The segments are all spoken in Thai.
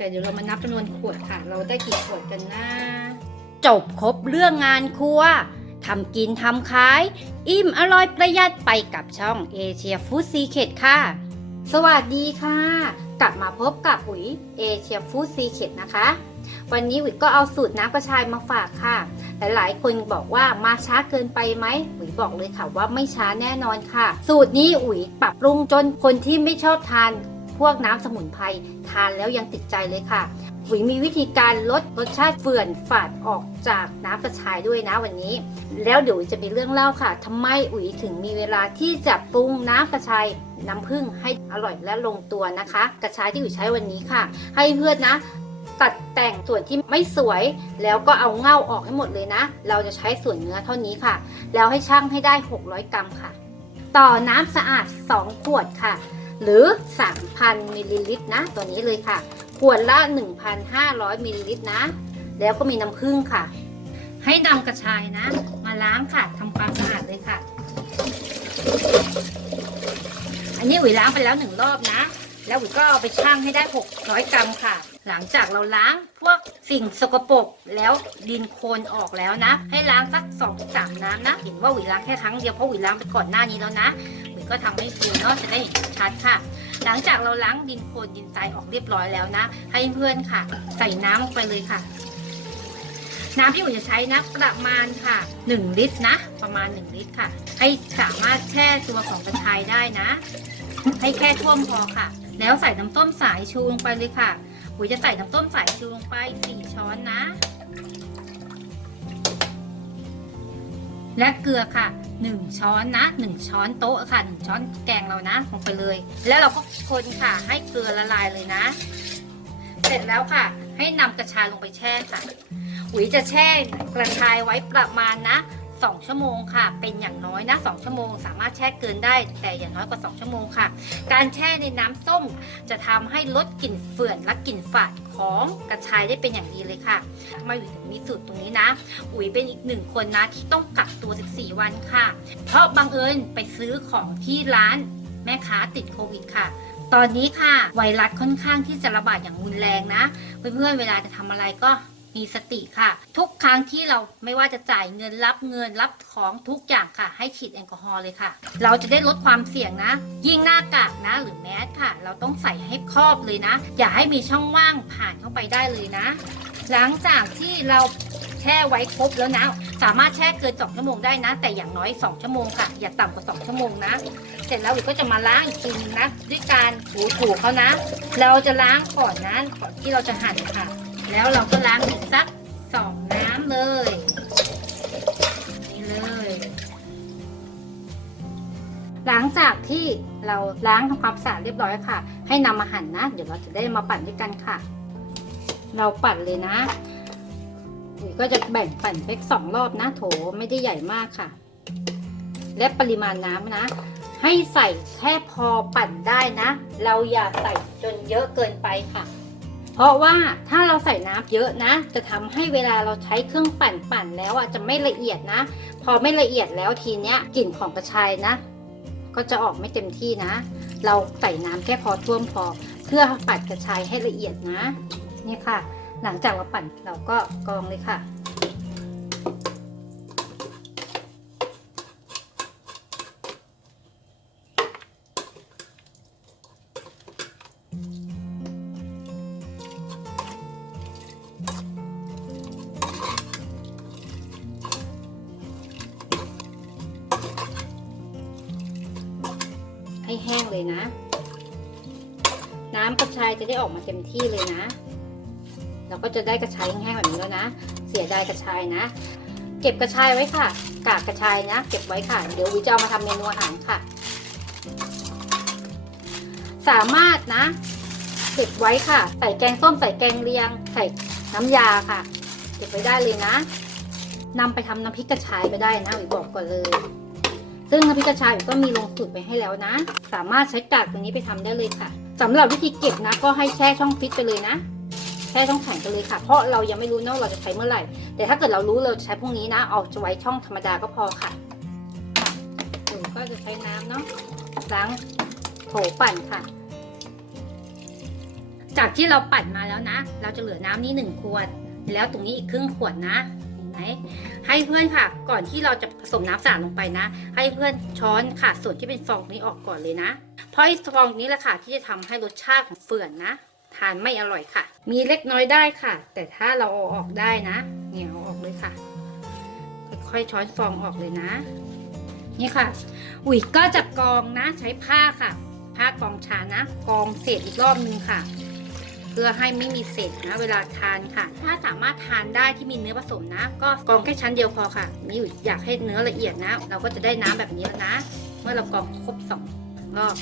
แต่เดี๋ยวเรามานับจำนวนขวดค่ะ เราได้กี่ขวดกันนะจบครบเรื่องงานครัวทำกินทำขาย อิ่มอร่อยประหยัดไปกับช่องเอเชียฟู้ดซีเคทค่ะ สวัสดีค่ะ กลับมาพบกับอุ๋ยเอเชียฟู้ดซีเคทนะคะ วันนี้อุ๋ยก็เอาสูตรน้ำกระชายมาฝากค่ะหลายๆคนบอกว่ามาช้าเกินไปไหมอุ๋ยบอกเลยค่ะว่าไม่ช้าแน่นอนค่ะ สูตรนี้อุ๋ยปรับปรุงจนคนที่ไม่ชอบทาน พวกน้ำสมุนไพรทานแล้วยังติดใจเลยค่ะอุ๋ยมีวิธีการลดรสชาติเฟื่อนฝาดออกจากน้ำกระชายด้วยนะวันนี้ แล้วเดี๋ยวจะมีเรื่องเล่าค่ะทำไมอุ๋ยถึงมีเวลาที่จะปรุงน้ำกระชายน้ำผึ้งให้อร่อยและลงตัวนะคะ กระชายที่อุ๋ยใช้วันนี้ค่ะ ให้เพื่อนนะตัดแต่งส่วนที่ไม่สวยแล้วก็เอาเง่าออกให้หมดเลยนะ เราจะใช้ส่วนเนื้อเท่านี้ค่ะ แล้วให้ช่างให้ได้ 600 กรัมค่ะ ต่อน้ำสะอาด 2 ขวดค่ะ หรือ 3,000มิลลิลิตรนะตัวนี้เลยค่ะ ขวดละ 1,500มิลลิลิตรนะ แล้วก็มีน้ำผึ้งค่ะ ให้นำกระชายนะ มาล้างค่ะทำความสะอาดเลยค่ะ อันนี้อุ๋ยล้างไปแล้วหนึ่งรอบนะ แล้วอุ๋ยก็เอาไปชั่งให้ได้ 600 กรัมค่ะ หลังจากเราล้างพวกสิ่งสกปรกแล้วดินโคลนออกแล้วนะ ให้ล้างสัก2อสามน้ำนะ เห็นว่าอุ๋ยล้างแค่ครั้งเดียวเพราะอุ๋ยล้างไปก่อนหน้านี้แล้วนะ ก็ทำให้ดูเนาะจะได้เห็นชัดค่ะ หลังจากเราล้างดินโคลนดินทรายออกเรียบร้อยแล้วนะ ให้เพื่อนค่ะ ใส่น้ำลงไปเลยค่ะ น้ำที่อุ๋ยจะใช้นะประมาณค่ะ 1 ลิตรนะ ประมาณ 1 ลิตรค่ะ ให้สามารถแช่ตัวของกระชายได้นะ ให้แค่ท่วมพอค่ะ แล้วใส่น้ำต้มสายชูลงไปเลยค่ะอุ๋ยจะใส่น้ำต้มสายชูลงไป 4 ช้อนนะ และเกลือค่ะ 1 ช้อนนะ 1 ช้อนโต๊ะค่ะ 1 ช้อนแกงเรานะลงไปเลย แล้วเราก็คนค่ะให้เกลือละลายเลยนะ เสร็จแล้วค่ะ ให้นำกระชายลงไปแช่ค่ะอุ๋ยจะแช่กระชายไว้ประมาณนะ 2 ชั่วโมงค่ะ เป็นอย่างน้อยนะ 2 ชั่วโมง สามารถแช่เกินได้ แต่อย่างน้อยกว่า 2 ชั่วโมงค่ะ การแช่ในน้ำส้มจะทำให้ลดกลิ่นเฟื่อนและกลิ่นฝาดของกระชายได้เป็นอย่างดีเลยค่ะ มาอยู่ถึงมีสูตรตรงนี้นะ อุ๋ยเป็นอีกหนึ่งคนนะที่ต้องกักตัว 14 วันค่ะ เพราะบังเอิญไปซื้อของที่ร้านแม่ค้าติดโควิดค่ะตอนนี้ค่ะไวรัสค่อนข้างที่จะระบาดอย่างรุนแรงนะ เพื่อนๆเวลาจะทำอะไรก็ มีสติค่ะ ทุกครั้งที่เราไม่ว่าจะจ่ายเงินรับเงินรับของทุกอย่างค่ะ ให้ฉีดแอลกอฮอล์เลยค่ะ เราจะได้ลดความเสี่ยงนะ ยิ่งหน้ากากนะ หรือแมสค่ะ เราต้องใส่ให้ครอบเลยนะ อย่าให้มีช่องว่างผ่านเข้าไปได้เลยนะ หลังจากที่เราแช่ไว้ครบแล้วนะ สามารถแช่เกิน 2 ชั่วโมงได้นะ แต่อย่างน้อย 2 ชั่วโมงค่ะ อย่าต่ำกว่า 2 ชั่วโมงนะ เสร็จแล้ววิก็จะมาล้างอีกทีนึงนะ ด้วยการถูๆเขานะ เราจะล้างก่อนนะก่อนที่เราจะหั่นค่ะ แล้วเราก็ล้างอีกสักสองน้ำเลย นี่เลย หลังจากที่เราล้างทำความสะอาดเรียบร้อยค่ะ ให้นำมาหั่นนะ เดี๋ยวเราจะได้มาปั่นด้วยกันค่ะ เราปั่นเลยนะก็จะแบ่งปั่นเพ็กสองรอบนะโถไม่ได้ใหญ่มากค่ะ และปริมาณน้ำนะ ให้ใส่แค่พอปั่นได้นะ เราอย่าใส่จนเยอะเกินไปค่ะ ราะว่าถ้าเราใส่น้ำเยอะนะ จะทำให้เวลาเราใช้เครื่องปั่นปั่นแล้วอะจะไม่ละเอียดนะ พอไม่ละเอียดแล้วทีเนี้ยกลิ่นของกระชายนะ ก็จะออกไม่เต็มที่นะ เราใส่น้ำแค่พอท่วมพอ เพื่อปั่นกระชายให้ละเอียดนะ นี่ค่ะ หลังจากเราปั่นเราก็กรองเลยค่ะ แห้งเลยนะ น้ำกระชายจะได้ออกมาเต็มที่เลยนะ เราก็จะได้กระชายแห้งๆแบบนี้แล้วนะ เสียดายกระชายนะ เก็บกระชายไว้ค่ะ กากกระชายนะ เก็บไว้ค่ะ เดี๋ยววิจะเอามาทำเมนูอาหารค่ะ สามารถนะเก็บไว้ค่ะ ใส่แกงส้มใส่แกงเลียง ใส่น้ำยาค่ะ เก็บไว้ได้เลยนะนำไปทำน้ำพริกกระชายก็ได้นะวิบอกก่อนเลย ซึ่งน้ำพริกกระชายก็มีลงสูตรไปให้แล้วนะ สามารถใช้กากตรงนี้ไปทำได้เลยค่ะสำหรับวิธีเก็บนะ ก็ให้แช่ช่องฟิตไปเลยนะ แช่ช่องแข็งไปเลยค่ะ เพราะเรายังไม่รู้นะว่าเราจะใช้เมื่อไหร่ แต่ถ้าเกิดเรารู้เราจะใช้พรุ่งนี้นะ เอาจะไว้ช่องธรรมดาก็พอค่ะหนูก็จะใช้น้ำเนาะล้างโถปั่นค่ะ จากที่เราปั่นมาแล้วนะ เราจะเหลือน้ำนี่หนึ่งขวด แล้วตรงนี้อีกครึ่งขวดนะ ไหมให้เพื่อนค่ะ ก่อนที่เราจะผสมน้ำสะอาดลงไปนะ ให้เพื่อนช้อนค่ะส่วนที่เป็นฟองนี้ออกก่อนเลยนะ เพราะไอ้ฟองนี้แหละค่ะที่จะทำให้รสชาติของเฟื่อนนะ ทานไม่อร่อยค่ะ มีเล็กน้อยได้ค่ะ แต่ถ้าเราเอาออกได้นะเนี่ยเอาออกเลยค่ะ ค่อยๆช้อนฟองออกเลยนะ นี่ค่ะอุ๋ยก็จะกองนะใช้ผ้าค่ะ ผ้ากองชานะ กองเศษอีกรอบนึงค่ะ เพื่อให้ไม่มีเศษนะเวลาทานค่ะ ถ้าสามารถทานได้ที่มีเนื้อผสมนะ ก็กรองแค่ชั้นเดียวพอค่ะนี่อุ๋ยอยากให้เนื้อละเอียดนะ เราก็จะได้น้ำแบบนี้แล้วนะ เมื่อเรากรองครบสองรอบ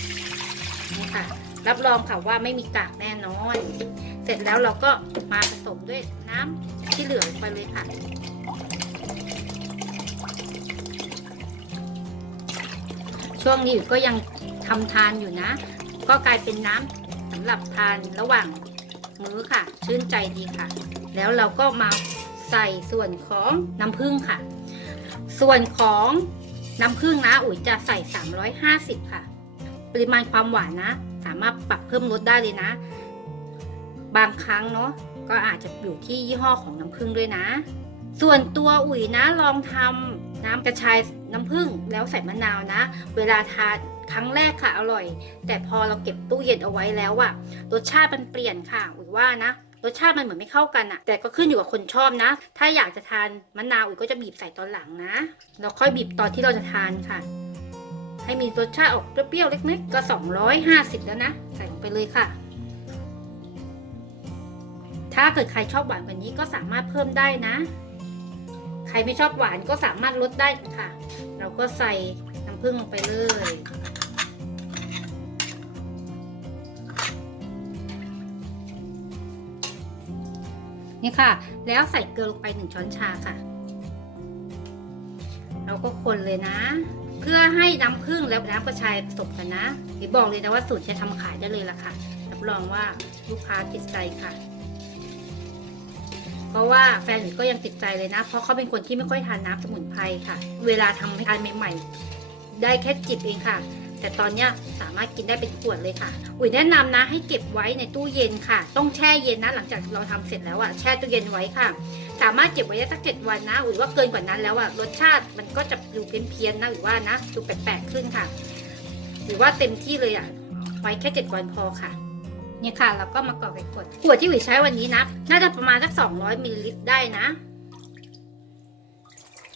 นี่ค่ะ รับรองค่ะว่าไม่มีกากแน่นอนเสร็จแล้วเราก็มาผสมด้วยน้ำที่เหลือไปเลยค่ะช่วงนี้อยู่ก็ยังทำทานอยู่นะ ก็กลายเป็นน้ำสำหรับทานระหว่าง มื้อค่ะ ชื่นใจดีค่ะ แล้วเราก็มาใส่ส่วนของน้ำผึ้งค่ะ ส่วนของน้ำผึ้งนะอุ๋ยจะใส่ 350 ค่ะ ปริมาณความหวานนะ สามารถปรับเพิ่มลดได้เลยนะ บางครั้งเนาะก็อาจจะอยู่ที่ยี่ห้อของน้ำผึ้งด้วยนะ ส่วนตัวอุ๋ยนะลองทำน้ำกระชายน้ำผึ้งแล้วใส่มะนาวนะ เวลาทาน ครั้งแรกค่ะอร่อย แต่พอเราเก็บตู้เย็นเอาไว้แล้วอะรสชาติมันเปลี่ยนค่ะอุ๋ยว่านะรสชาติมันเหมือนไม่เข้ากันอะแต่ก็ขึ้นอยู่กับคนชอบนะ ถ้าอยากจะทานมะนาวอุ๋ยก็จะบีบใส่ตอนหลังนะเราค่อยบีบตอนที่เราจะทานค่ะ ให้มีรสชาติออกเปรี้ยวๆเล็กๆก็ 250 แล้วนะใส่ลงไปเลยค่ะ ถ้าเกิดใครชอบหวานกว่านี้ก็สามารถเพิ่มได้นะ ใครไม่ชอบหวานก็สามารถลดได้ค่ะ เราก็ใส่น้ำผึ้งลงไปเลย นี่ค่ะ แล้วใส่เกลือลงไปหนึ่งช้อนชาค่ะ เราก็คนเลยนะ เพื่อให้น้ำผึ้งและน้ำกระชายผสมกันนะหรือบอกเลยนะว่าสูตรจะทำขายได้เลยล่ะค่ะ รับรองว่าลูกค้าติดใจค่ะ เพราะว่าแฟนหนูก็ยังติดใจเลยนะ เพราะเขาเป็นคนที่ไม่ค่อยทานน้ำสมุนไพรค่ะ เวลาทำให้ทานใหม่ๆ ได้แค่จิบเองค่ะ แต่ตอนเนี้ยสามารถกินได้เป็นขวดเลยค่ะ อุ๋ยแนะนำนะให้เก็บไว้ในตู้เย็นค่ะ ต้องแช่เย็นนะ หลังจากเราทำเสร็จแล้วอะแช่ตู้เย็นไว้ค่ะ สามารถเก็บไว้ได้สักเจ็ดวันนะ อุ๋ยว่าเกินกว่านั้นแล้วอะรสชาติมันก็จะดูเพี้ยนๆนะหรือว่านะดูแปลกๆขึ้นค่ะหรือว่าเต็มที่เลยอะไว้แค่เจ็ดวันพอค่ะเนี่ยค่ะแล้วก็มากรอกไปขวดขวดที่อุ๋ยใช้วันนี้นะน่าจะประมาณสัก200มิลลิลิตรได้นะ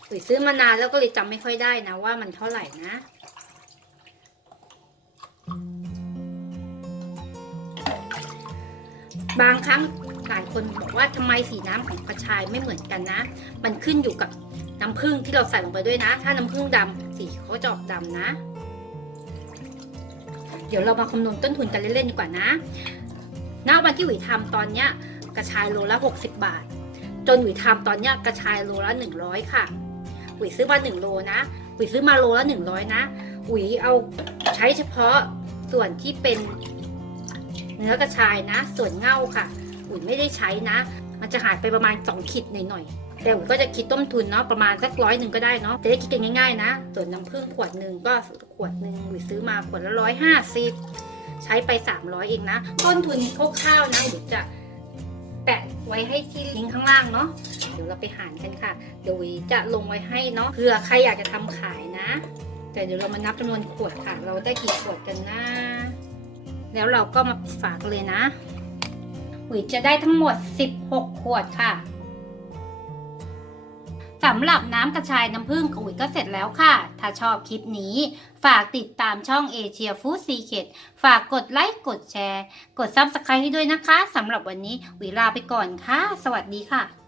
อุ๋ยซื้อมานานแล้วก็เลยจำไม่ค่อยได้นะว่ามันเท่าไหร่นะ บางครั้งหลายคนบอกว่าทำไมสีน้ำของกระชายไม่เหมือนกันนะ มันขึ้นอยู่กับน้ำผึ้งที่เราใส่ลงไปด้วยนะ ถ้าน้ำผึ้งดำสีเขาจะออกดำนะ เดี๋ยวเรามาคำนวณต้นทุนกันเล่นๆดีกว่านะณวันที่หวิทำตอนเนี้ยกระชายโลละ 60 บาท จนหวิทำตอนเนี้ยกระชายโลละ 100 ค่ะหวิซื้อมา1โลนะหวิซื้อมาโลละ 100 นะหวิเอาใช้เฉพาะส่วนที่เป็น เนื้อกระชายนะ ส่วนเง่าค่ะ อุ๋ยไม่ได้ใช้นะ มันจะหายไปประมาณ 2 ขีดหน่อยๆแต่อุ๋ยก็จะคิดต้นทุนเนาะประมาณสักร้อยหนึ่งก็ได้เนาะจะได้คิดกันง่ายๆนะ ส่วนน้ำผึ้งขวดหนึ่งก็ขวดหนึ่งอุ๋ยซื้อมาขวดละร้อยห้าสิบใช้ไป 300 เองนะ ต้นทุนคร่าวๆนะเดี๋ยวจะแปะไว้ให้ที่ลิงก์ข้างล่างเนาะเดี๋ยวเราไปหารกันค่ะ เดี๋ยววีจะลงไว้ให้เนาะเผื่อใครอยากจะทำขายนะ แต่เดี๋ยวเรามานับจำนวนขวดค่ะ เราได้กี่ขวดกันนะ แล้วเราก็มาฝากเลยนะวีจะได้ทั้งหมด 16 ขวดค่ะสำหรับน้ำกระชายน้ำผึ้งของอุ๋ยก็เสร็จแล้วค่ะ ถ้าชอบคลิปนี้ ฝากติดตามช่องเอเชียฟู้ดซีเคดฝากกดไลค์ กดแชร์ กดซับสไครต์ให้ด้วยนะคะ สำหรับวันนี้อุ๋ยลาไปก่อนค่ะ สวัสดีค่ะ